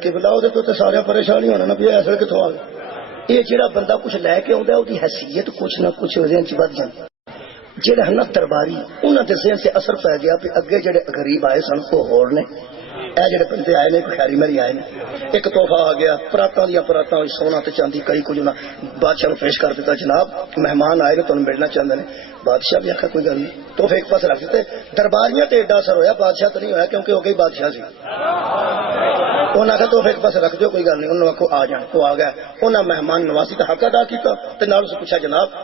قبلہ تو سارے پریشان ہی ہونا نا بھی ایسا کتوں آ گیا یہ جہاں بندہ کچھ لے کے آتا وہ حیثیت کچھ نہ کچھ ذہن چ بد جاتی جہاں ہے نا درباری انہوں کے ذہن سے اثر پی گیا بھی اگے جڑے غریب آئے سن وہ ہور نے اے جڑے بندے آئے نے کوئی خیری میری آئے نے ایک تحفہ آ گیا پراتاں دیا پراتاں سونا تے چاندی کئی کچھ بادشاہ کو پیش کر دیتا جناب مہمان آئے نے تمہیں ملنا چاہتے ہیں بادشاہ بھی آخر کوئی گل نہیں تحفے ایک پاس رکھ دیتے درباریاں تے ایڈا اثر ہویا بادشاہ تو نہیں ہویا کیونکہ وہ گئی بادشاہ سی انہوں نے آخر تحفے ایک پاس رکھ دو کوئی گل نہیں انہوں نے آخو آ جان وہ آ گیا انہیں مہمان نوازی کا حق ادا کیا سے پوچھا جناب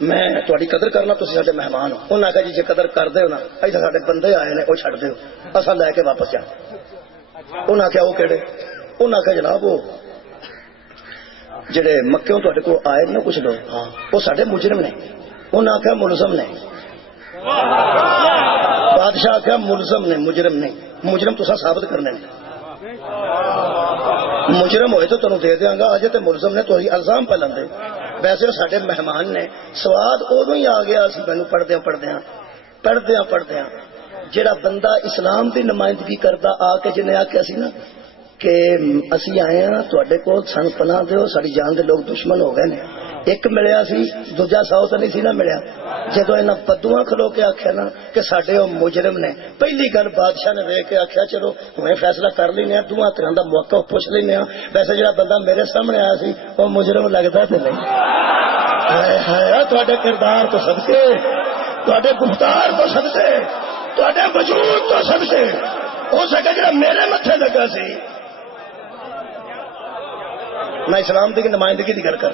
میں تھوڑی قدر کرنا تھی سارے مہمان ہو انہیں آخیا جی قدر کر دو نا ایسا سارے بندے آئے نے وہ چڑھ دو اصل لے کے واپس جا انہیں آخیا وہ کہڑے انہیں آخیا جناب وہ جڑے مکیوں تے کو آئے نا کچھ لوگ ہاں وہ سارے مجرم نے انہیں آخیا ملزم نے بادشاہ آخیا ملزم نے مجرم نہیں مجرم تو ثابت کرنے مجرم ہوئے تو تمہیں دے دیاں گا اجے تے ملزم نے تو الزام پہ لندے ویسے وہ سارے مہمان نے سواد ادو ہی آ گیا مینو پڑھدیا جڑا بندہ اسلام کی نمائندگی کرتا آ کے جنہیں آخیا سی نا کہ اسی آئے ہاں تے کو سن پناہ دیو ساری جان دے لوگ دشمن ہو گئے نے ایک ملیا سی دوجا سو تو نہیں سی نہ ملیا جدو انہاں بدواں کھلو کے آخیا نا کہ سڈے وہ مجرم نے پہلی گل بادشاہ نے ویخ کے آخیا چلو ہمیں فیصلہ کر لینے دونوں طرح کا موقع پوچھ لینے ویسے جڑا بندہ میرے سامنے آیا سی وہ مجرم لگتا تو نہیں تے کردار تو صدقے تے گفتار تو صدقے تے وجود تو صدقے ہو سکے جڑا میرے متھے لگا سی میں اسلام کی نمائندگی کی گل کر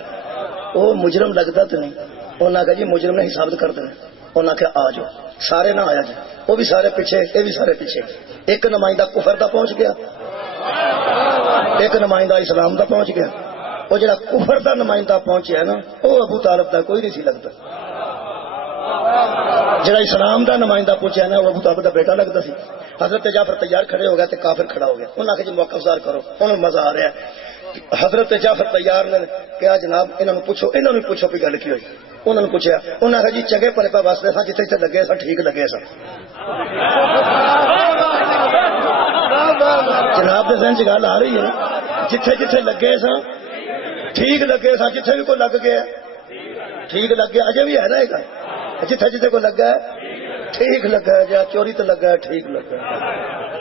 وہ مجرم لگتا تو نہیں انہوں نے کہا جی مجرم نہیں ثابت کر دینا انہوں نے کہا آ جاؤ سارے نہ آیا جی وہ بھی سارے پیچھے یہ بھی سارے پیچھے ایک نمائندہ کفر دا پہنچ گیا ایک نمائندہ اسلام دا پہنچ گیا وہ جڑا کفر دا نمائندہ پہنچیا نا وہ ابو طالب دا کوئی نہیں سی لگتا جڑا اسلام دا نمائندہ پہنچیا نا وہ ابو طالب دا بیٹا لگتا سی حضرت جعفر تیار کھڑے ہو گئے تے کافر کھڑا ہو گیا انہوں نے کہا جی موقع گزار کرو انہوں نے مزہ آ رہا ہے حضرت جعفر تیار نے کیا جناب انہوں نے پوچھو بھی گل کی ہوئی انہوں نے پوچھا انہوں نے کہا جی چنگے پلے پہ واسطے سا جتنے جتنے لگے سا ٹھیک لگے سا جناب کے ذہن چ گل آ رہی ہے نا جتھے جتھے لگے سا ٹھیک لگے سا جتھے بھی کوئی لگ گیا ٹھیک لگ گیا اجے بھی ہے نا یہ جتھے جتھے کوئی لگا ہے ٹھیک لگا ہے یا چوری تو لگا ہے ٹھیک لگا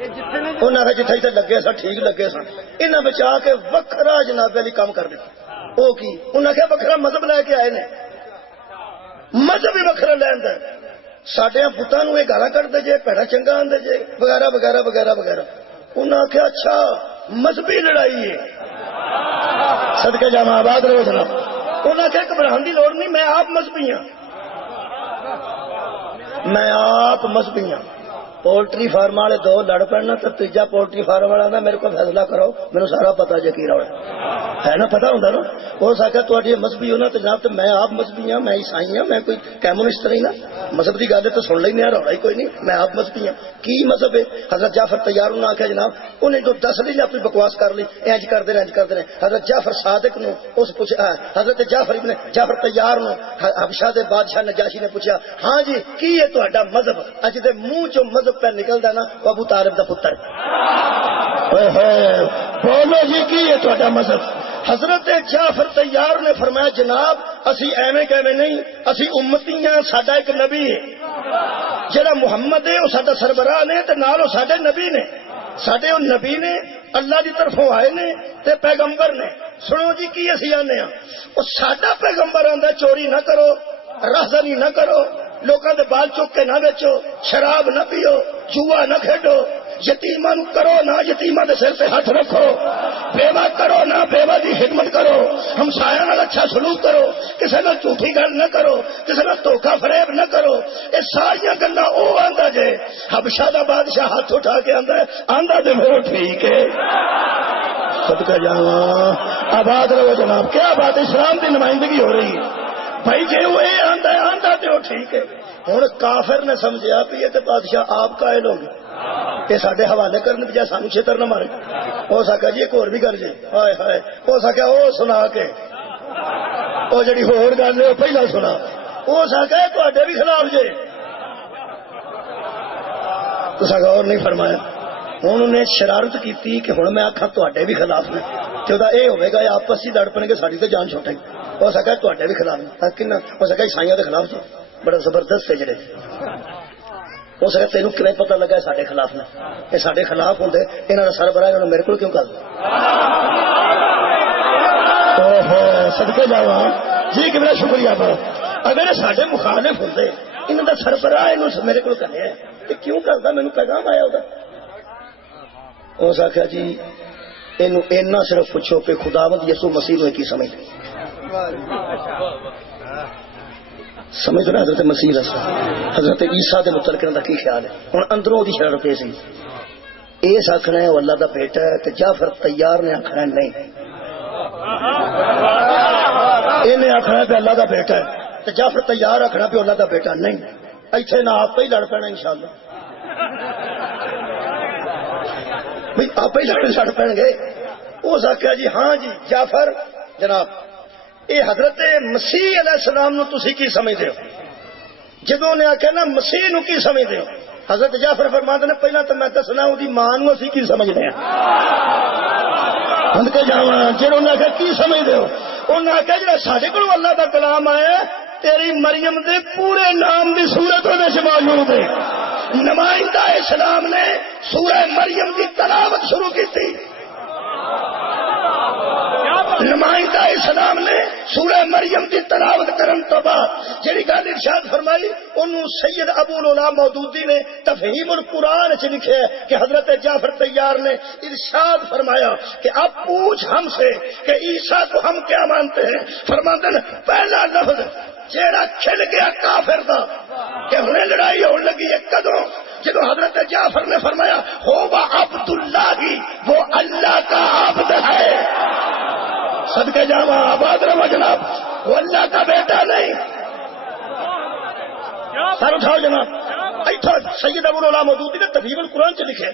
انہوں نے جتنے جتنے لگے سن ٹھیک لگے سن انہوں نے آ کے وکھرا جناب علی کام کر دیتا وہ کی انہوں نے کہا وکھرا مذہب لے کے آئے نے مذہب ہی وکھرا لین دے سڈے بتاں یہ گالا کٹتے جے پیڑا چنگا آدھے جے وغیرہ وغیرہ وغیرہ وغیرہ انہوں نے آخیا اچھا مذہبی لڑائی ہے صدقے جاواں آباد رہو جناب انہوں نے آخیا گھبراہن کی لوڑ نہیں میں آپ مذہبی ہوں میں آپ مذہبی ہوں پولٹری فارم والے دو لڑ پڑنا تو تیجا پولٹری فارم والا نا میرے کو فیصلہ کرو میرے سارا پتا جی کی روڑ ہے نا پتا ہوں نا ہو سکتا تھوڑی مذہبی ہونا تو جناب تو میں آپ مذہبی ہوں میں عیسائی ہوں میں کوئی کمیونسٹ نہیں نا مذہب کی گل تو سن لینا روڑا ہی کوئی نہیں میں آپ مذہبی ہوں کی مذہب ہے حضرت جعفر تیار انہوں نے آخیا جناب انہیں جو دس لی اپنی بکواس کر لی انج کرتے رہے انج کرتے رہے حضرت جعفر صادق نو اس پوچھا حضرت جعفر ابن جعفر تیار نو حبشہ دے بادشاہ نجاشی نے پوچھا ہاں جی کی ہے تہاڈا مذہب اج دے منہ چوں مذہب پہ نکلدا نا ابو طالب دا پتر بولو جی کی ہے تہاڈا مذہب حضرت جعفر تیار نے فرمایا جناب اسی ایویں کیویں نہیں اسی امتی ہیں ساڈا ایک نبی ہے جڑا محمد ہے وہ ساڈا سربراہ نے تے نال وہ ساڈے نبی نے ساڈے وہ نبی نے اللہ دی طرفوں آئے نے تے پیغمبر نے سنو جی کی اسی آنے ہاں وہ ساڈا پیغمبر آندا چوری نہ کرو راہزنی نہ کرو لوکاں دے بال چک کے نہ بیچو شراب نہ پیو جوا نہ کھیڈو یتیماں نو کرو نہ یتیماں دے سر تے ہاتھ رکھو بیوہ کرو نہ بیوہ دی خدمت کرو ہمسایاں نال اچھا سلوک کرو کسے نال جھوٹی گل نہ کرو کسے نال دھوکا فریب نہ کرو اے ساری گلاں او آندا جے حبشہ دا بادشاہ ہاتھ اٹھا کے آندا تے پھر ٹھیک ہے صدقہ جاواں آباد رہو جناب کیا بات اسلام دی نمائندگی ہو رہی ہے بھائی جی وہ آندا تے وہ ٹھیک ہے ہوں کافر نے سمجھا بھی یہ بادشاہ آپ قائل ہو گئے یہ سارے حوالے کرنے بجائے سانو چھتر نہ مارے ہو سکا جی ایک اور بھی کر جی ہائے ہائے ہو سکا وہ سنا کے وہ جڑی ہور گل ہے وہ پہلا سنا ہو سکا ہے تے بھی خلاف جے تو سکا اور نہیں فرمایا ہوں انہیں شرارت کی کہ ہوں میں آخا تے بھی خلاف نے تو یہ ہوگا آپس ہی لڑ پڑیں گے ساری تو جان چھوٹے ہو سکا تے بھی خلاف کن ہو سکا عیسائیوں کے خلاف تو بڑا زبردست ہے جڑے ہو سکتا تینوں کیوں پتا لگا سارے خلاف نے یہ سارے خلاف ہوں یہاں کا سربراہ انہوں نے میرے کو کیوں کر سدکے جاوا جی کہ میرا شکریہ بہت اگر سارے مخالف ہوں انہوں کا سربراہ میرے کو کرے کیوں کرتا مینو پیغام آیا وہ اس آخیا جی اینا صرف پوچھو کہ خداوند یسوع مسیح کو کی سمجھ سمجھ رہا حضرت مسیح رسول حضرت عیسیٰ کے متعلق کا کی خیال ہے ہوں اندروں دی شرارت یہ سی اس آخنا ہے وہ اللہ کا بیٹا ہے تو جعفر طیار نے آخنا نہیں انہیں آخنا پہ اللہ کا بیٹا ہے تو جعفر طیار آخنا پہ اللہ کا بیٹا نہیں ایتھے نہ آپ ہی لڑ پینا انشاءاللہ بھائی آپ ہی لڑ پڑ گے اس آخیا جی ہاں جی جعفر جناب یہ حضرت مسیح علیہ السلام نو تسی کی سمجھتے ہو جدوں نے آخیا نا مسیح نو کی سمجھتے ہو حضرت جعفر فرماتے نے پہلا تو میں دسنا وہ ماں نو اسی کی سمجھتے ہیں ہند کے جاوا جہاں نے آخیا کی سمجھتے ہو انہوں نے آخیا جا سارے کو اللہ کا کلام آیا تیری مریم دے پورے نام کی صورت وہ موجود ہے نمائندہ اسلام نے سورہ مریم کی تلاوت شروع کی تھی نمائندہ اسلام نے سورہ مریم کی تلاوت کرن تو بعد جڑی گل ارشاد فرمائی انہوں سید ابو العلا مودودی نے تفہیم القرآن چ لکھے کہ حضرت جعفر طیار نے ارشاد فرمایا کہ اب پوچھ ہم سے کہ عیسیٰ کو ہم کیا مانتے ہیں فرماتے ہیں پہلا لفظ جیڑا کھل گیا کافر دا کہ ہمیں لڑائی ہونے لگی ہے کدوں جدو حضرت جعفر نے فرمایا ہوگا عبداللہ ہی وہ اللہ کا عبد ہے صدقے جاوا آباد رہو جناب وہ اللہ کا بیٹا نہیں سر اٹھاؤ جناب سید ابو العلا مودودی نے تفہیم القرآن سے لکھے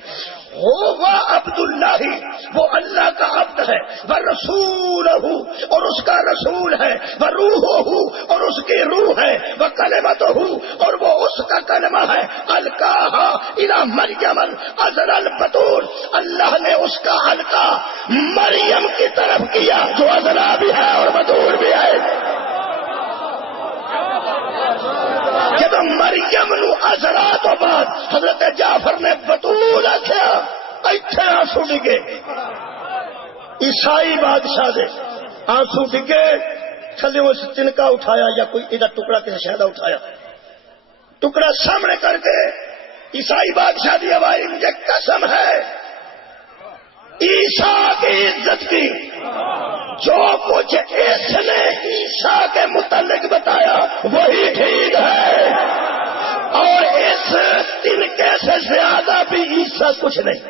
ہوگا عبداللہ ہی وہ اللہ کا عبد ہے وہ رسول اور اس کا رسول ہے وہ روح اور اس کی روح ہے وہ کلمت اور وہ اس کا کلمہ ہے القاہا الی مریم الازل البتول اللہ نے اس کا القا مریم کی طرف کیا جو ازلا بھی ہے اور بتول بھی ہے جب مریم نو ازرا تو بعد حضرت جعفر نے بطول آخیا ایتھے آنسو ڈگے عیسائی بادشاہ دے آنسو ڈگے تھلے اس تنکا اٹھایا یا کوئی ادھر ٹکڑا کسی شہر اٹھایا ٹکڑا سامنے کر کے عیسائی بادشاہ دی آواز مجھے قسم ہے عیسیٰ کی عزت کی جو کچھ اس نے عیسیٰ کے متعلق بتایا وہی ٹھیک ہے اور اس تنکے سے زیادہ بھی عیسیٰ کچھ نہیں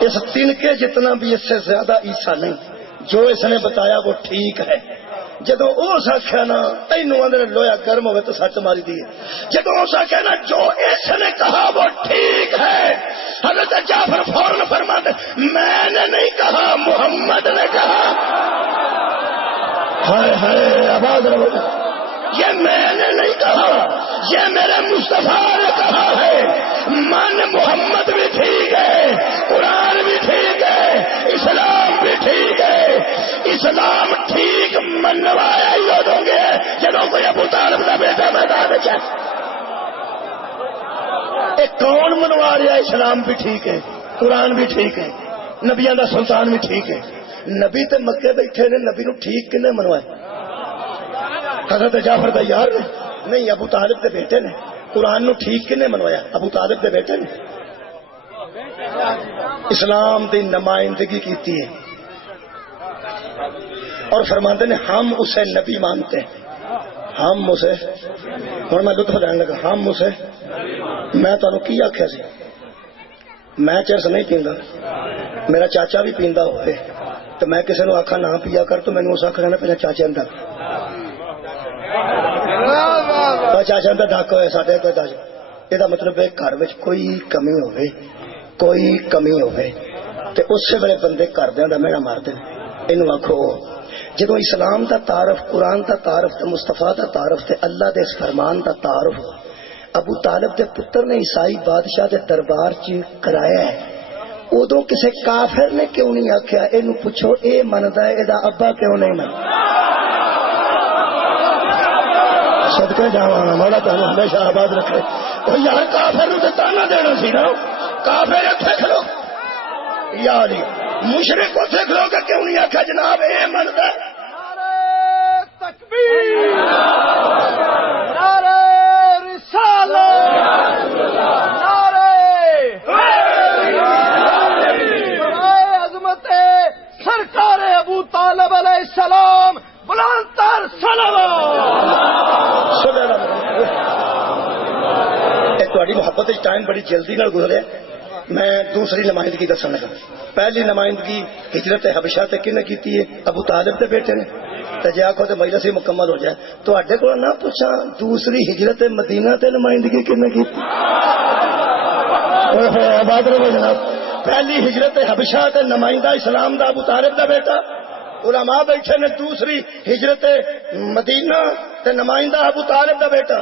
اس تنکے جتنا بھی اس سے زیادہ عیسیٰ نہیں جو اس نے بتایا وہ ٹھیک ہے جدو اس آخیا نا تینوں اندر لویا گرم ہوئے تو سچ ماری دی جدو اس آخیا نا جو اس نے کہا وہ ٹھیک ہے حضرت جعفر فوراً فرماتے میں نے نہیں کہا محمد نے کہا ہائے ہائے آواز رہو یہ میں نے نہیں کہا یہ میرے مصطفیٰ نے کہا ہے من محمد بھی ٹھیک ہے قرآن بھی ٹھیک ہے اسلام بھی ٹھیک ہے اسلام ٹھیک منوایا ہی ہوں گے جب کوئی ابو طالب کا بیٹا میدان کون منوا رہا اسلام بھی ٹھیک ہے قرآن بھی ٹھیک ہے نبیاں دا سلطان بھی ٹھیک ہے نبی تے مکے بیٹھے نے نبی نو ٹھیک کنے منوائے حضرت جعفر طیار نے نہیں ابو طالب کے بیٹے نے قرآن نو ٹھیک کنے منوایا ابو طالب کے بیٹے نے اسلام دی نمائندگی کیتی ہے اور فرماتے نے ہم اسے نبی مانتے ہیں ہم اسے اور میں لطف لینے لگا ہم اسے میں تمہیں کی آخیا سی میں چرس نہیں پیندا میرا چاچا بھی پیندا ہوئے تو میں کسی نے آخا نہ پیا کر تو میں اس آخر رہنا پہلے چاچے اندر چاچا اندر ڈک ہوئے سارے یہ مطلب ہے گھر میں کوئی کمی ہوئے کوئی کمی ہوئے تو اسی ویلے بندے گھردوں کا میڑا مارتے ہیں یہ آخو جدو اسلام دا تعارف قرآن دا تعارف تے مصطفیٰ دا تعارف تے اللہ دے اس فرمان دا تعارف ابو طالب دے پتر نے عیسائی بادشاہ دے دربار چ کرایا ہے، ادو کسے کافر نے کیوں نہیں آخیا اینو پوچھو اے مندا ہے ادا ابا کیوں نہیں مندا؟ صدقے جاواں مولا تانوں ہمیشہ آباد رکھے۔ او یار کافر نوں تے تانا دینا سی نا، کافر اتھے کھلو یا علی مشرک اتھے کھلو کہ کیوں نہیں آخیا جناب اے مندا ہے؟ نعرہ تکبیر، نعرہ رسالت، نعرہ عظمت سرکار ابو طالب علیہ السلام، بلند تر صلوات۔ تھوڑی محبت ٹائم بڑی جلدی نال گزرے، میں دوسری نمائندگی دسن لگا۔ پہلی نمائندگی ہجرت حبشہ تے کنے کیتی ہے؟ ابو طالب دے بیٹے نے۔ تے جے آکھو تے مجلس ہی مکمل ہو جائے، تواڈے کول نہ پوچھاں دوسری ہجرت مدینہ تے نمائندگی کنے کیتی؟ اوہ ہوئے آباد رہو جناب۔ پہلی ہجرت حبشہ تے نمائندہ اسلام دا ابو طالب دا بیٹا، علماء بیٹھے نے دوسری ہجرت مدینہ تے نمائندہ ابو طالب دا بیٹا۔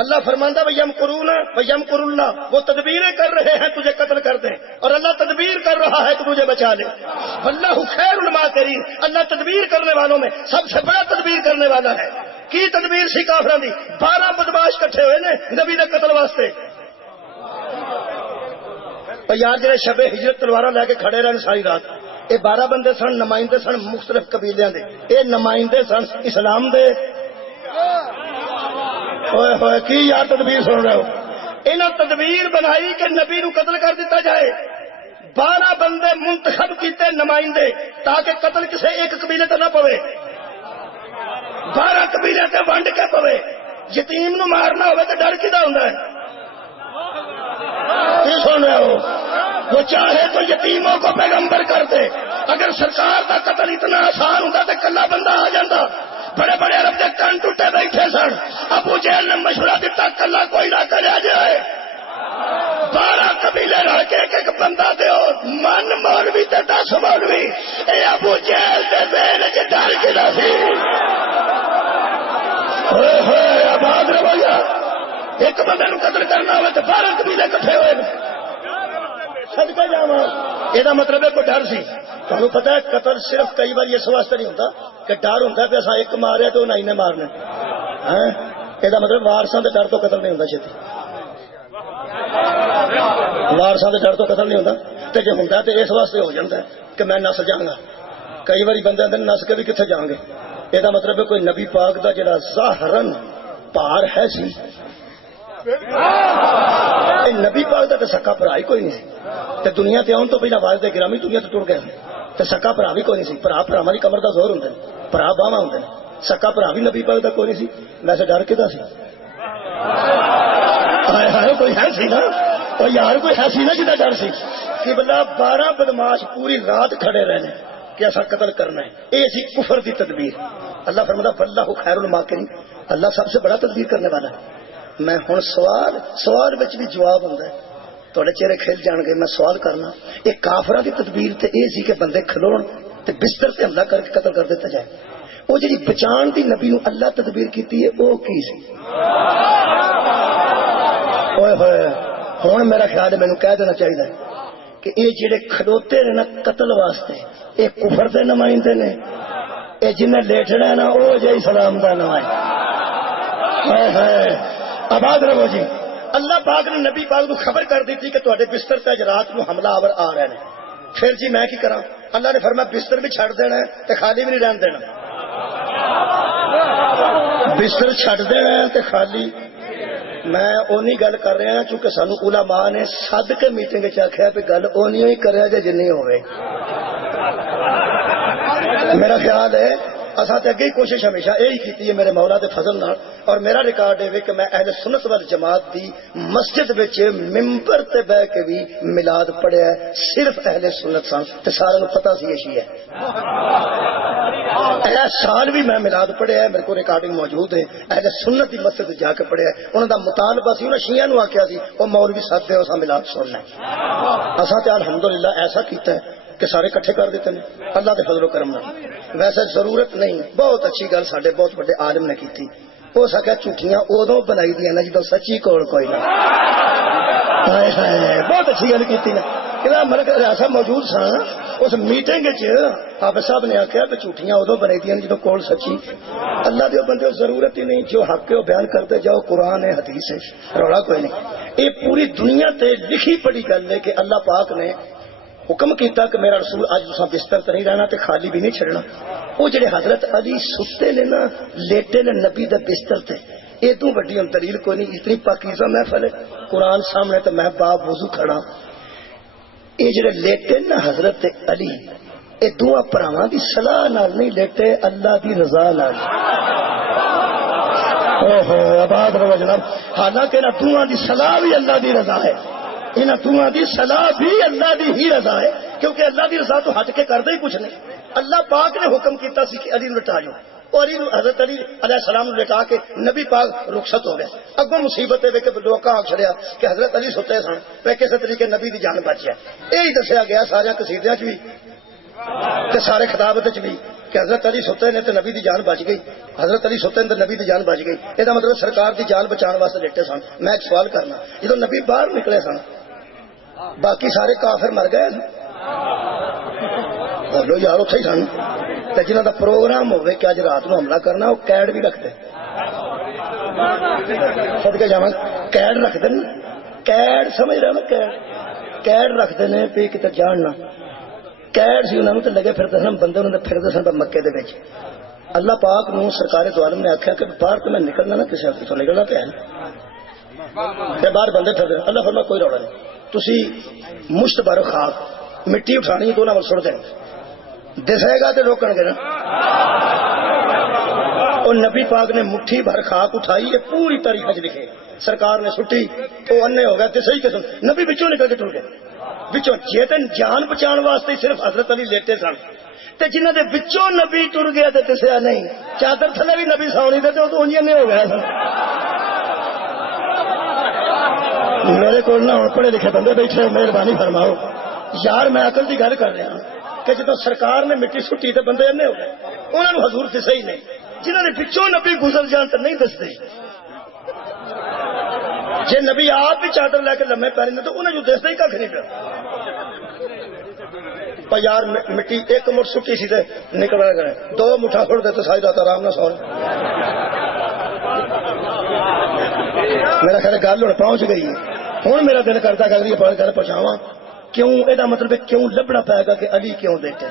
اللہ فرماندہ وَيَمْكُرُونَ وَيَمْكُرُ اللَّهُ، وہ تدبیریں کر رہے ہیں تجھے قتل کر دیں، اور اللہ تدبیر کر رہا ہے کہ تجھے بچا لے۔ وَاللَّهُ خَيْرُ الْمَاكِرِينَ، اللہ تدبیر کرنے والوں میں سب سے بڑا تدبیر کرنے والا ہے۔ کی تدبیر سی کافراں دی؟ 12 بدماش کٹھے ہوئے نے نبی دے قتل واسطے۔ اور یار جڑے شب ہجرت تلواراں لے کے کھڑے رہن ساری رات، یہ 12 بندے سن، نمائندے سن مختلف قبیلیاں دے، یہ نمائندے سن اسلام دے۔ ہوئے ہوئے کی یار تدبیر سن رہے ہو؟ انہاں تدبیر بنائی کہ نبی نو قتل کر دیتا جائے۔ 12 بندے منتخب کیتے نمائندے تاکہ قتل کسے ایک قبیلے تے نہ پوے، 12 قبیلے تے ونڈ کے پوے۔ یتیم نو مارنا ہوئے تو ڈر کدا ہوندا ہے؟ کی سن رہے ہو؟ وہ چاہے تو یتیموں کو پیغمبر کر دے۔ اگر سرکار کا قتل اتنا آسان ہوتا تو کلا بندہ آ جاتا۔ بڑے بڑے عرب کے کن ٹوٹے بیٹھے سن، ابو جہل نے مشورہ دیتا کلا کوئی نہ کرا جائے، 12 قبیلے رل کے ایک بندہ دیو، من مولوی تے 10 مولوی۔ اے ابو جہل دے ذہن وچ ڈر گیا سی۔ ہوئے ہوئے آباد رہو یا ایک بندے نو قتل کرنا ہوئے تو 12 قبیلے کٹھے ہوئے۔ صدقے جاواں، یہ مطلب ہے کوئی ڈر سی۔ تمہیں پتا ہے قتل صرف کئی بار اس واسطے نہیں ہوتا کہ ڈر ہوتا کہ اصا ایک ماریا تو نہیں نے مارنا، یہ مطلب وارساں دے ڈر تو قتل نہیں ہوتا، چھتی وارساں دے ڈر تو قتل نہیں ہوتا۔ تو جی ہوتا تو اس واسطے ہو جاتا ہے کہ میں نس جاگا۔ کئی باری بندے دن نس کے بھی کتنے جان گے، یہ مطلب ہے کوئی نبی پاک دا جڑا ظاہرن پار ہے سی، نبی پاک دا تو سکا بھرا ہی کوئی نہیں سی۔ تے دنیا تے آن تو پہلا والد گرامی دنیا تو ٹر گئے، تے سکا بھرا بھی کوئی نہیں سی۔ بھرا بھراواں دی کمر دا زور ہوندے، بھرا باواں ہوندے، سکا بھرا بھی نبی پاک دا کوئی نہیں سی۔ ویسے ڈر کدا سی؟ ہائے ہائے کوئی ہے سی نا، اور یار کوئی ہے سی نا جدا ڈر سی کہ بلا 12 بدماش پوری رات کھڑے رہنے کہ ایسا قتل کرنا ہے، یہ سی کفر دی تدبیر۔ اللہ فرماتا واللہ خیر الماکرین، اللہ سب سے بڑا تدبیر کرنے والا ہے۔ میں ہوں سوال وچ بھی جواب ہوندا ہے، تھوڑے چہرے کھل جان گے۔ میں سوال کرنا، یہ کافراں دی تدبیر تے اے سی کہ بندے کھلون تے بستر تے حملہ کر کے قتل کر دیتا جائے، وہ جڑی بچان دی نبی نو اللہ تدبیر کیتی ہے وہ کی سی؟ اوئے ہوئے ہن میرا خیال ہے مینوں کہہ دینا چاہیے کہ یہ جڑے کھڑوتے نے نا قتل واسطے، یہ کفر دے نمائندے نے، یہ جنہیں لیٹنا ہے نا وہ جے اسلام دا نمائندہ۔ ہائے ہائے آباد رہو جی۔ اللہ پاک نے نبی پاک کو خبر کر دی تھی کہ تواڈے بستر تے اج رات کو حملہ آور آ رہے ہیں، پھر جی میں کی کراں؟ اللہ نے فرمایا بستر بھی چھڑ دینا ہے تے خالی بھی نہیں رہن دینا۔ بستر چھڑ دینا ہے تے خالی۔ میں اونی گل کر رہا ہوں چونکہ سانو علماء نے سد کے میٹنگ وچ آکھیا کہ گل اونی ہی کریا جے جنی ہوے۔ میرا خیال ہے اساں تے اگے کوشش ہمیشہ یہی کیتی ہے میرے مولا دے فضل نال، اور میرا ریکارڈ ہے کہ میں اہل سنت والجماعت دی مسجد وچ ممبر تے بیٹھ کے بھی میلاد پڑھیا ہے، صرف اہل سنت سن تے سارے نوں پتہ سی یہ ہے۔ اے سال بھی میں میلاد پڑھیا ہے، میرے کو ریکارڈنگ موجود ہے، اہل سنت دی مسجد جا کے پڑھیا ہے۔ انہاں دا مطالبہ سی، انہاں شیعہ نوں آکھیا سی او مولوی صاحب دے اساں میلاد سننا ہے۔ اساں تے الحمدللہ ایسا کیتا ہے کہ سارے کٹھے کر دیتے ہیں اللہ کے فضل و کرم نال۔ ویسے ضرورت نہیں، بہت اچھی گل ساڈے بہت بڑے عالم نے کیتی، ہو سکا جھوٹیاں ادو بنائی دیا نا جدو سچی کول کوئی نہ. بہت اچھی گل کی نا کہ ملک ایسا موجود سا اس میٹنگ آپ صاحب نے آخیا کہ جھوٹیاں ادو بنائی دیا جدو کول سچی. اللہ دے بندے ضرورت ہی نہیں، جو حق ہے بیان کرتے جاؤ، قرآن ہے حدیث ہے، رولا کوئی نہیں. یہ پوری دنیا تے لکھی پڑی گل ہے کہ اللہ پاک نے حکم کیتا کہ میرا رسول اج تساں بستر تے نہیں رہنا تے خالی بھی نہیں چھڑنا. وہ جڑے حضرت علی ستے نے نا، لیٹے نے نبی دے بستر تے، ادو وڈی دلیل کوئی نہیں. اتنی پاکیزہ محفل ہے، قرآن سامنے تے میں باب وضو کھڑا. یہ جڑے لیٹے نا حضرت علی، یہ دونوں بھراواں دی صلاح نال نہیں لیٹے، اللہ دی رضا نال. آباد رہو جناب. حالانکہ نہ دونوں دی صلاح بھی اللہ دی رضا ہے، انہاں دونوں دی صلاح بھی اللہ دی ہی رضا ہے، کیونکہ اللہ دی رضا تو ہٹ کے کردا ہی کچھ نہیں. اللہ پاک نے حکم کیتا سی کہ علی نوں لٹا جاؤ، اور حضرت علی علیہ السلام نے لٹا کے نبی پاک رخصت ہو گئے. اگوں مصیبت ہے کہ لوکاں آ چھڑیا کہ حضرت علی ستے سن، پہ کسے طریقے نبی دی جان بچ جائے. یہی دسیا گیا سارے قصیدیاں چ بھی تے سارے خطابت چ بھی کہ حضرت علی ستے نے تے نبی دی جان بچ گئی، حضرت علی ستے نے تے نبی دی جان بچ گئی. یہ مطلب سرکار دی جان بچان واسطے لیٹے سن. میں ایک سوال کرنا، جدو نبی باہر نکلے سن باقی سارے کافر مر گئے بولو یار اتنے ہی سن. جنہوں کا پروگرام ہوئے کہ اج رات کو حملہ کرنا، وہ قید بھی رکھتے صدقے جاواں قید رکھتے نا، قید سمجھ رہے نا، قید رکھتے ہیں پہ کتنے جاننا. قید سی انہوں نے لگے پھرتے سن بندے، انہوں نے پھرتے سن مکے دے وچ. اللہ پاک نو سرکار دو عالم نے آخیا کہ باہر تو میں نکلنا نا، کسی تو نکلنا پہ باہر بندے پھرتے. اللہ فرما کوئی رولا نہیں، تسی مشت بھر خاک مٹی اٹھانی تو انہوں سٹ دیں، دسے گا تو روکن گے نا. اور نبی پاک نے مٹھی بھر خاک اٹھائی، یہ پوری تاریخ لکھے. سرکار نے سٹی تو انے ہو گئے تے صحیح قسم نبی بچوں نکل کے ٹر گئے. بچوں جے تے جان بچان واسطے صرف حضرت علی لیٹے سن، تے جنہاں دے بچوں نبی ٹر گیا تے دسیا نہیں. چادر تھلے بھی نبی ساونی دے تے تو انجے نہیں ہو گیا سن. میرے کو نہ پڑھے لکھے بندے بیٹھے، مہربانی فرماؤ یار. میں عقل کی گل کر رہا کہ جب سرکار نے مٹی سٹی تو بندے انے ہو گئے. انہوں نے حضور دسے ہی نہیں، جنہوں نے پچھوں نبی گزر جان تو نہیں دستے. جی نبی آپ بھی چادر لے کے لمے پے تو انہیں جو دستا ہی کھ نہیں پیا. یار مٹی ایک مٹ سٹی سی تے نکل گئے، دو مٹھا چھوڑ دے تو ساری رات آرام نہ سو. میرا خیال گل ہوں پہنچ گئی ہے. ہوں میرا دل کرتا کہ اگلی گل پہنچاواں. کیوں یہ مطلب کیوں لبنا پائے گا کہ علی کیوں دیتے.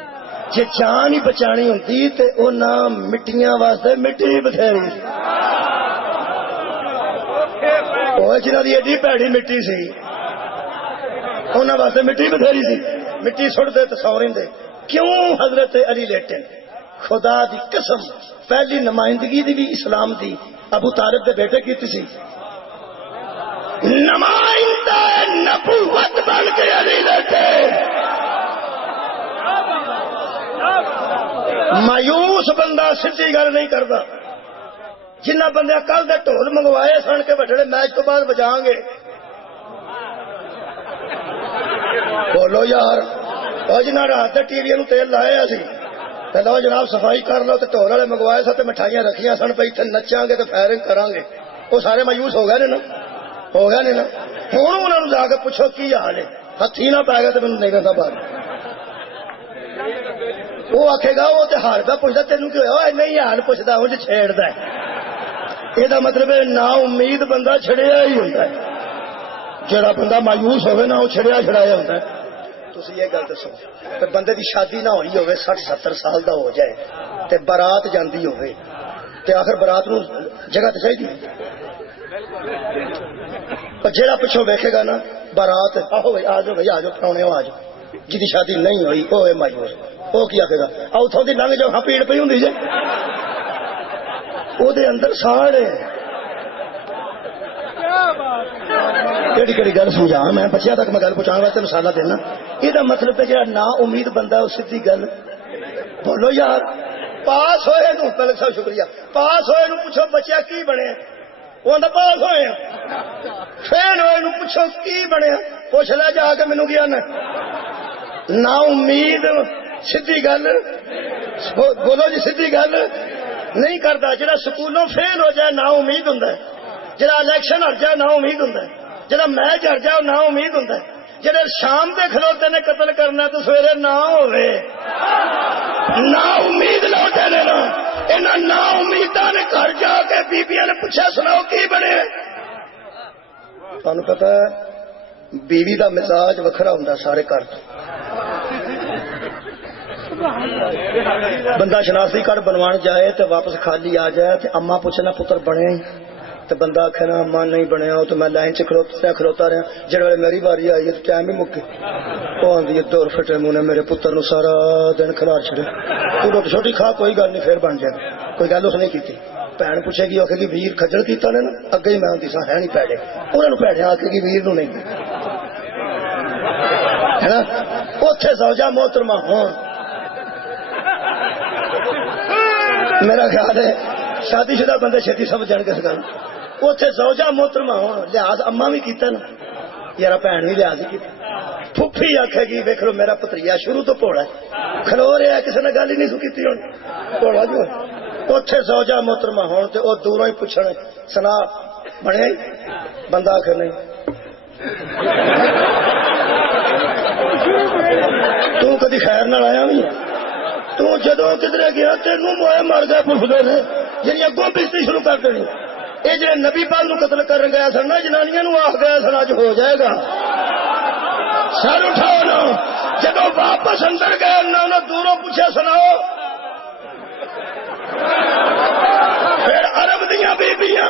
جی جان ہی بچانی ہوتی تو انہاں مٹیاں واسطے مٹی بتھیری جنہ کی ایڈی پیڑی مٹی سی انہاں واسطے مٹی بتھیری سی. مٹی سٹ دے تو سو رہے. کیوں حضرت علی لیٹے؟ خدا دی قسم پہلی نمائندگی دی بھی اسلام دی ابو طالب دے بیٹے کی سی. نمائندہ نبوت بن کے علی لیٹے. مایوس بندہ سچی گل نہیں کرتا. جنہ بندے کل دے ڈھول منگوائے سن کے بٹھڑے میچ تو بعد بجا گے. بولو یار. اور جنہ رات ٹی وی نو تیل لایا سی لو جناب صفائی کر لو. ڈھول والے منگوائے سن مٹھائیاں رکھیاں سن پہ اتنے نچاں گے تو فائرنگ کران گے. وہ سارے مایوس ہو گئے نا، ہو گیا نہیں نا. ہوں انہوں نے جا کے پوچھو کی حال ہے، ہاتھی نہ پی گیا تو مجھے نہیں کرتا باہر. وہ آخے گا وہ تو حال پہ پوچھتا تینوں کی ہوا نہیں حال پوچھتا وہ چھیڑتا ہے. یہ مطلب نا امید بندہ چھڑیا ہی ہوتا ہے. جڑا بندہ مایوس ہوئے نا وہ چھڑیا چھڑایا ہوتا ہے. تسی یہ گل دسو بندے دی شادی نہ ہوئی ہوئے 60-70 سال دا ہو جائے تے برات جاندی ہوئے تے آخر برات نو جگہ تے چاہیے. جہاں پچھوں ویکھے گا نا برات آو بھائی آ جاؤ بھائی آ جاؤ پراؤنے آ جاؤ. جی شادی نہیں ہوئی وہ ہے مایوس. وہ کی آخے گا اتوں کی لنگ جاؤ. ہاں پیڑ پی ہوں جی وہ اندر ساڑ ہے. کہڑی کہڑی گل سمجھا میں بچیا تک میں گل پہنچانے واسطے مثالہ دینا. یہ مطلب ہے جہاں نا امید بندہ ہے وہ سیدھی گل. بولو یار. پاس ہوئے نو پہلے سب شکریہ. پاس ہوئے نو پوچھو بچیا کی بنے، وہ پاس ہوئے. فیل ہوئے نو پوچھو کی بنے، پوچھ لے جا کے مینوں کیا نا امید. سیدھی گل بولو جی، سیدھی گل نہیں کرتا. جڑا سکولوں فیل ہو جائے نا امید ہوں, جڑا الیکشن ہر جائے نا امید ہوں, جڑا میچ ہر جائے نا امید ہوں, جڑے شام دے کھلوتے نے قتل کرنا تو سویرے نہ ہوئے نا امید لوٹے نے. نا نا امیداں نے گھر جا کے بیبیاں نے پوچھا سناؤ کی بنے. تمہیں پتا ہے بیوی دا مزاج وکھرا ہوں سارے گھر. بندہ شناختی کارڈ بنوان جائے تو واپس خالی آ جائے تو اما پوچھنا پتر بنے تو بندہ آخر نا اما نہیں بنیا تو میں لائن چ کھلوتا رہا. جڑ ویلے میری باری آئی ہے تو ٹائم ہی مکے وہ آدھی دور فٹے منہ نے میرے پتر نو سارا دن کھلار چڑے. تو روٹی چھوٹی کھا کوئی گل نہیں پھر بن جائے. کوئی گل اس نے کی بھن پوچھے گی آخے گی ویر کھجل کیتا نے نا اگے ہی میں آتی سا ہے نہیں پیڑے انہوں نے پیڑے آخے گی ویر نو نہیں ہے نا. اوتھے زوجہ محترمہ ہون میرا خیال ہے شادی شدہ بندے چھتی سمجھ جان کے گل. اوتھے زوجہ محترمہ ہون لحاظ اما بھی کیتا نا یار بھن بھی لحاظ ہی کیتا. پھپھی آخے گی ویکھ لو میرا پتریا شروع تو پوڑا ہے کھلو رہا کسی نے گل ہی نہیں سو کی ہوں پوڑا جو. اوتھے زوجہ محترمہ ہون تے او دوروں ہی پوچھن سنا بنے بندہ آخر نہیں تو کدی خیر نہ آیا نہیں. تو جدو کدھر گیا تینوں موئے مر گئے پھلے نے جی اگوں بجتی شروع کر دینی. یہ جڑے نبی پاک نو قتل کر گیا سن نا جنانیاں نو آخ گیا سن اج ہو جائے گا سر اٹھاؤ نا. جدو واپس اندر گئے انہوں دوروں پوچھا سناؤ پھر عرب دیا بیبیاں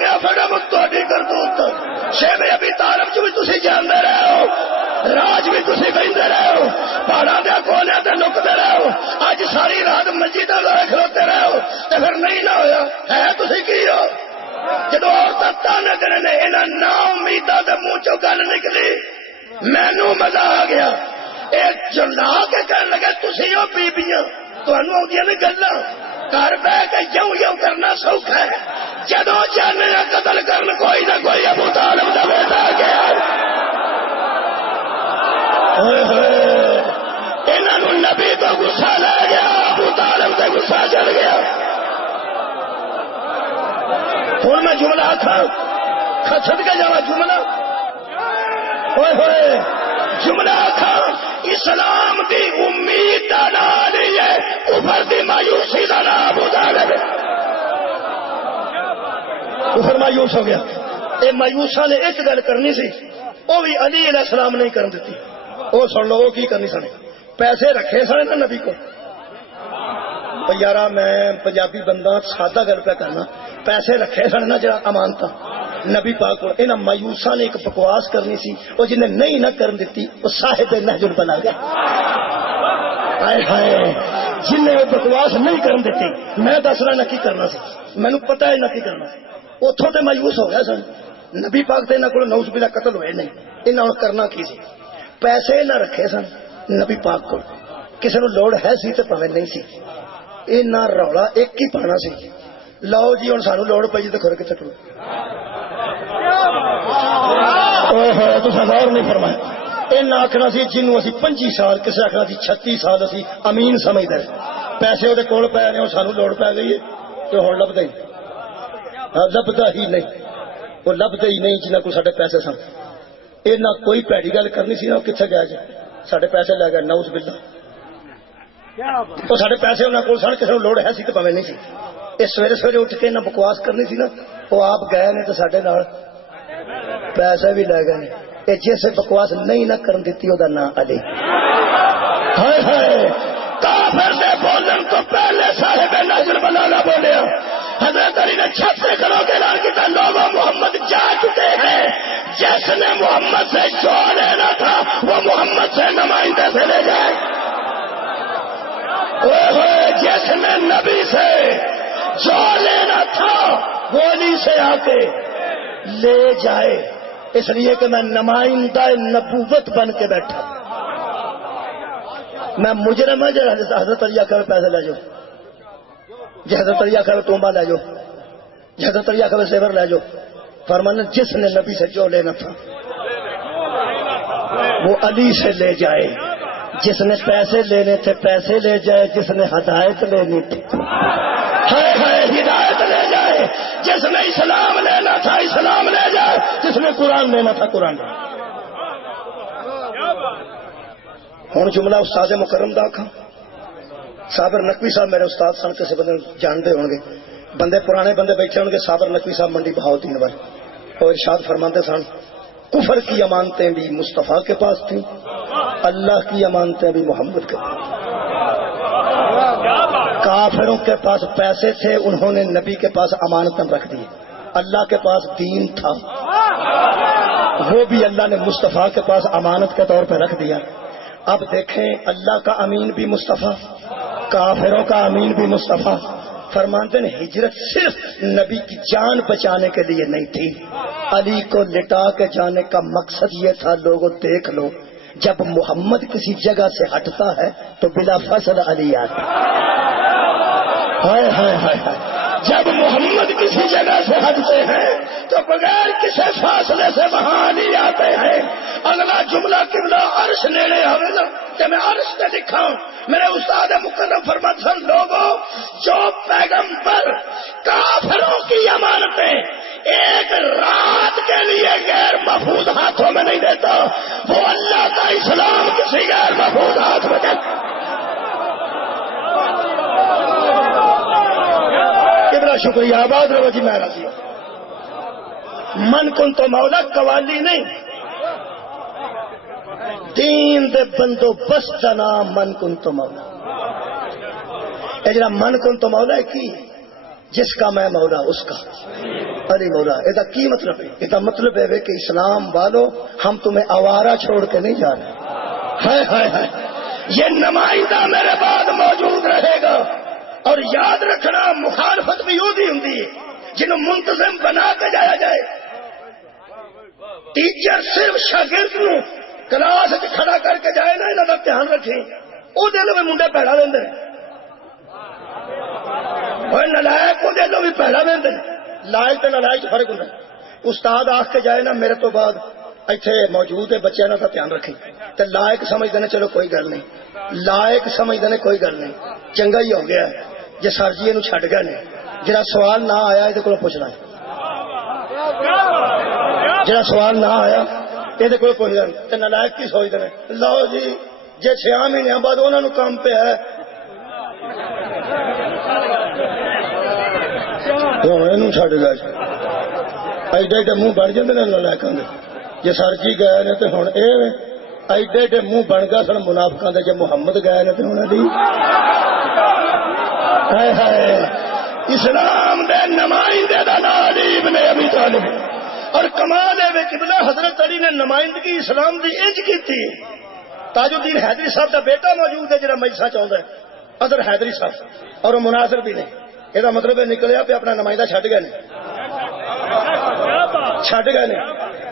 گیا فٹا مت کرتوت شیب ابھی طالب چ بھی تھی جانتے رہے ہو راج بھی تھی کہتے رہے ہو پہاڑوں کے کولے سے لکتے رہے ہو اج ساری رات مسجدوں میں کھلوتے رہے ہو تو پھر نہیں نہ ہوا ہے تھی کی ہو. جدو عورتیں تانے کرے نے یہاں نا امیداں کے منہ چو گل نکلی مینو مزہ آ گیا. یہ چلا کے کہنے لگے تھی ہو بیبیاں تمہیں آدی نے گلا گھر بہ کے یوں یوں کرنا سوکھا ہے. جدو جانے قتل کرن کوئی نہ کوئی ابو طالب کا بیٹا آ گیا. انہوں نبی تو غصہ لے گیا ابو طالب سے غصہ چل گیا. ہوں میں جملہ آخا کھچت کے جا جملہ ہوئے ہوئے جملہ آخا اسلام کی امید کا نام نہیں ہے کفر کی مایوسی کا نام ابو طالب. کفر مایوس ہو گیا. یہ مایوسا نے ایک گل کرنی سی وہ بھی علی علیہ السلام نہیں کرن دیتی. وہ سن لو وہ کی کرنی سنے پیسے رکھے سنے نا نبی کو. یارا میں پنجابی بندہ سادہ گل پہ کرنا پیسے رکھے سن نا جڑا امانتا نبی پاک کو انہاں مایوسا نے ایک بکواس کرنی سی وہ جنہیں نہیں نہ کرن دیتی وہ صاحب نہج البلاغہ گیا. ہائے ہائے جنہیں وہ بکواس نہیں کرن دیتی میں دسنا نہ کی کرنا سی مینوں پتہ ہے نہ کی کرنا. اتوں تے مایوس ہو گیا سن نبی پاک تے انہاں کول نعوذ باللہ قتل ہوئے نہیں. انہاں کرنا کی سی پیسے نہ رکھے سن نبی پاک کو کسی نو لوڑ ہے سی تے پاویں نہیں سی. اینا رولا ایک ہی پانا سی لو جی ہوں سانو لوڑ پی تو کھر کے چکرو تو غور نہیں فرمایا. این آخنا سی جنوں اسی 25 سال کسی آخنا سی 36 سال اسی امین سمجھتے پیسے وہ کول پے نے سانو لوڑ پی گئی ہے تو ہوں لبدا ہی لبدا ہی نہیں وہ لبدا ہی نہیں جنہیں کو سارے پیسے سن. اینا کوئی پیڑی گل کرنی سی نا کتنے گیا جی سارے پیسے لے گئے نعوذ باللہ. تو سارے پیسے انہوں کو سن کسی لوڑ ہے سی تو پویں نہیں سی. یہ سویرے سویرے اٹھ کے نہ بکواس کرنی سی نا وہ آپ گئے نے تو سارے نال پیسے بھی لے گئے. یہ جیسے بکواس نہیں نہ کرن دیتی وہ نام علی. ہائے ہائے کافر دے بولن تو پہلے صاحب نہج البلاغہ بولیا. حضرت علی نے چھت سے کھڑو کے اعلان کیا لوگوں محمد جا چکے ہیں. جس نے محمد سے جو لینا تھا وہ محمد سے نمائندے سے لے جائے. جس نے نبی سے جو لینا تھا وہ علی سے آ کے لے جائے. اس لیے کہ میں نمائندہ نبوت بن کے بیٹھا. میں مجرم ہے حضرت علی آخر پیسے لے جاؤ جی حضرت علی آخر ٹومبا لے جاؤ جی حضرت علی آخر سیور لے جاؤ. فرمانا جس نے نبی سے جو لینا تھا وہ علی سے لے جائے. جس نے پیسے لینے تھے پیسے لے جائے، جس نے ہدایت لینی تھی ہدایت لے جائے، جس نے اسلام لینا تھا اسلام لے جائے، جس نے قرآن لینا تھا قرآن لے۔ ہوں جملہ استاد مکرم دا کھا صابر نقوی صاحب میرے استاد سن، کسی بندے جانتے ہوں گے، بندے پرانے بندے بیٹھے ہوں گے، صابر نقوی صاحب منڈی بہاؤ 3 بار، اور ارشاد فرماتے سن کفر کی امانتیں بھی مصطفیٰ کے پاس تھیں، اللہ کی امانتیں بھی محمد کے پاس۔ کافروں کے پاس پیسے تھے، انہوں نے نبی کے پاس امانتیں رکھ دی، اللہ کے پاس دین تھا، وہ بھی اللہ نے مصطفیٰ کے پاس امانت کے طور پہ رکھ دیا۔ اب دیکھیں اللہ کا امین بھی مصطفیٰ، کافروں کا امین بھی مصطفیٰ۔ فرماتے ہیں ہجرت صرف نبی کی جان بچانے کے لیے نہیں تھی، علی کو لٹا کے جانے کا مقصد یہ تھا لوگوں دیکھ لو جب محمد کسی جگہ سے ہٹتا ہے تو بلا فصل علی آتا ہے، جب محمد کسی جگہ سے ہٹتے ہیں تو بغیر کسی فاصلے سے وہاں علی آتے ہیں۔ اگلا جملہ قبلہ عرش نیڑے آوے نا کہ میں عرش پہ دکھاؤں، میرے استاد مکرم فرماتے ہیں لوگوں جو پیغمبر کافروں کی امانتیں ایک رات کے لیے غیر محفوظ ہاتھوں میں نہیں دیتا، وہ اللہ کا اسلام کسی غیر محفوظ ہاتھ میں دیتا۔ کتنا شکریہ، آباد رہو جی، میں راضی ہوں۔ من کن تو مولا قوالی نہیں، دین دے بندو بس دا نام من کن تو مولا۔ اے جڑا من کن تو مولا ہے کی جس کا میں مولا اس کا علی مولا۔ یہ کی مطلب ہے؟ یہ مطلب ہے کہ اسلام والو ہم تمہیں آوارہ چھوڑ کے نہیں جا رہے، ہائے یہ نمائندہ میرے بعد موجود رہے گا۔ اور یاد رکھنا مخالفت بھی یوں ہوں جنہوں منتظم بنا کے جایا جائے۔ ٹیچر صرف شاگرد نو کلاس کھڑا کر کے جائے نا، انہوں کا دھیان رکھیں، وہ دل میں منڈے پیڑا دیں، اور نلائق وہ دل بھی پیڑا دیں۔ لائق تو نلائق فرق ہوتا ہے۔ استاد آخ کے جائے نا میرے تو بعد اتنے موجود ہے بچے کا دھیان رکھیں، تو لائق سمجھتے ہیں چلو کوئی گل نہیں، لائق سمجھتے ہیں کوئی گل نہیں، چنگا ہی ہو گیا جی سر جی یہ چھڈ گئے نے، جہاں سوال نہ آیا یہ کو پوچھنا ہے، جہاں سوال نہ آیا یہ کو پوچھنا تو نلائق کی سوچتے ہیں لو جی جی 6 مہینے بعد انہوں نے کام پہ ہے چھڈ گیا، ایڈے ایڈے منہ بن جاتے ہیں نلائکوں کے، جی سر جی گئے نے تو ہوں یہ ایڈے ایڈے منہ بن گیا سن منافقوں کے، جی محمد گئے نے تو انہوں اسلام دے نمائندے دا نام علی ابن ابی طالب۔ اور کمال ہے قبلہ حضرت علی نے نمائندگی اسلام دی انج کی تھی۔ تاج الدین حیدری صاحب دا بیٹا موجود ہے جڑا مجلسہ چاہتا ہے، اظہر حیدری صاحب، اور وہ مناظر بھی نہیں، یہ مطلب نکلیا پہ اپنا نمائندہ چھڈ گئے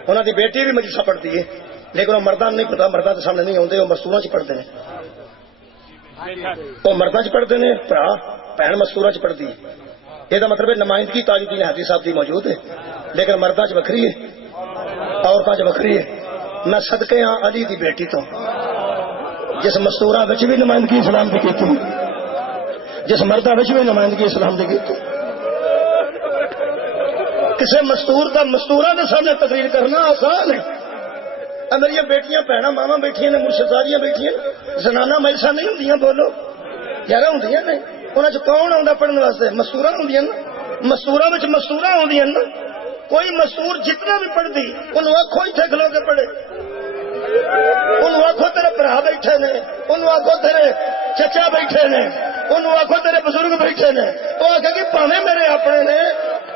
انہوں دی بیٹی بھی مجلسہ پڑھتی ہے، لیکن وہ مردہ نہیں پتا، مردہ کے سامنے نہیں آتے، وہ مستورہ چ پڑھتے ہیں، وہ مردہ چ پڑھتے ہیں، برا بہن مستورہ چ پڑھتی ہے۔ یہ مطلب ہے نمائندگی تاج الدین حیدری صاحب کی موجود ہے، لیکن مردہ چ وکری ہے، عورتوں چ وکری ہے۔ میں صدقے ہاں علی دی بیٹی تو جس مستورہ بچ بھی نمائندگی اسلام کی کی، جس مردہ بچ بھی نمائندگی اسلام کی کی۔ کسی مستور کا مستورہ کے سامنے تقریر کرنا آسان ہے۔ میری بیٹیاں بہن ماوا بیٹھیا نے، مرشداریاں بیٹھیا، زنانہ مجلسہ نہیں ہوں، بولو یار ہوں نے، انہوں کون آتا پڑھنے واسطے؟ مستورہ ہوں نا، مستورہ مستورہ آدی نا۔ کوئی مستور جتنا بھی پڑھتی انہوں آخو اتنے کھلو کے پڑھے، انہوں آخو تیرے برا بیٹھے نے، انہوں آخو تیرے چچا بیٹھے نے، انہوں آخو تیرے بزرگ بیٹھے نے، وہ آخے کہ پاوے میرے اپنے نے،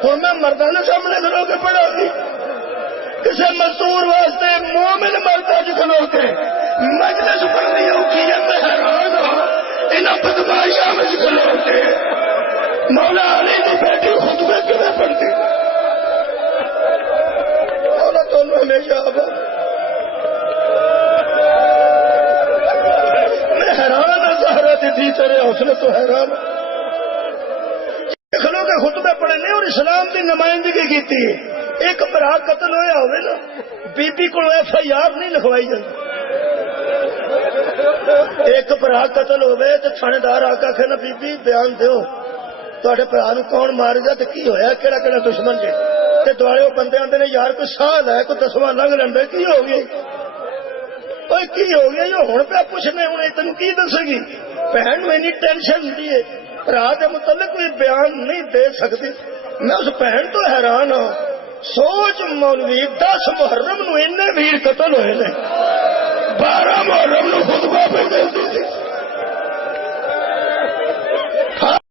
ہوں میں مردوں نے سامنے کھلو کے پڑھا گی۔ کسی مزدور واسطے مومن مردہ چ کھلو کے مجلس پڑھنی اوکھی ہے، میں حیران ہوں انہاں بدماشاں وچ کھلو کے مولا علی دی بیٹی خطبے کیویں پڑھتی؟ مولا تانوں ہمیشہ آباد۔ میں حیران ہوں زہرا دی تیرے حوصلے تو حیران کھلو کے خطبے پڑھے نے اور اسلام کی نمائندگی کی۔ ایک برا قتل ہویا ہوئے نا، بی بی کو ایف آئی آر نہیں لکھوائی جاتی، ایک برا قتل ہوئے تو تھاندار آ کے نا بی بی بیان دیو تے برا نو کون مار گیا تو کی ہویا کہڑا کہڑا دشمن جی تے دوالے وہ بندے آتے نے یار کوئی سال ہے کوئی 10واں لنگ لینا کی ہو گیا کی ہو گیا یہ ہوں پہ پوچھنے ہوں تین کی دسے گی بہن میں اینی ٹینشن ہوتی ہے برا کے متعلق کوئی بیان نہیں دے سکتی میں اس بہن تو حیران ہوں سوچ مولوی 10 محرم نو اینے ویر قتل ہوئے نے 12 محرم نو خطبہ پہ دے دی